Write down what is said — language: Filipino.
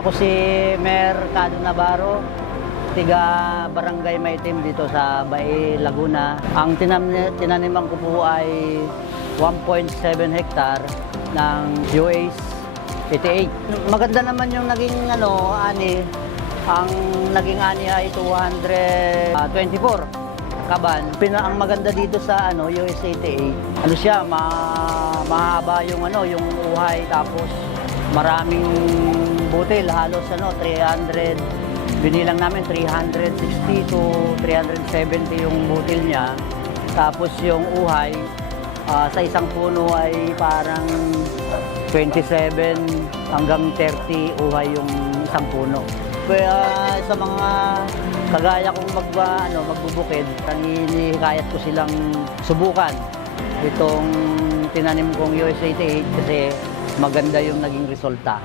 Ako si Mercado Navarro, tiga Barangay Maitim dito sa Bai, Laguna. Ang tinaniman ko po ay 1.7 hectare ng UAs 88. Maganda naman yung naging ani. Ang naging ani ay 224 kaban. Ang maganda dito sa US 88, siya, mahaba yung yung uhay, tapos maraming butil, halos 300, binilang namin 360 to 370 yung butil niya. Tapos yung uhay sa isang puno ay parang 27 hanggang 30 uhay yung isang puno. Kaya sa mga kagaya kong magbubukid, hinihikayat ko silang subukan itong tinanim kong US 88 kasi maganda yung naging resulta.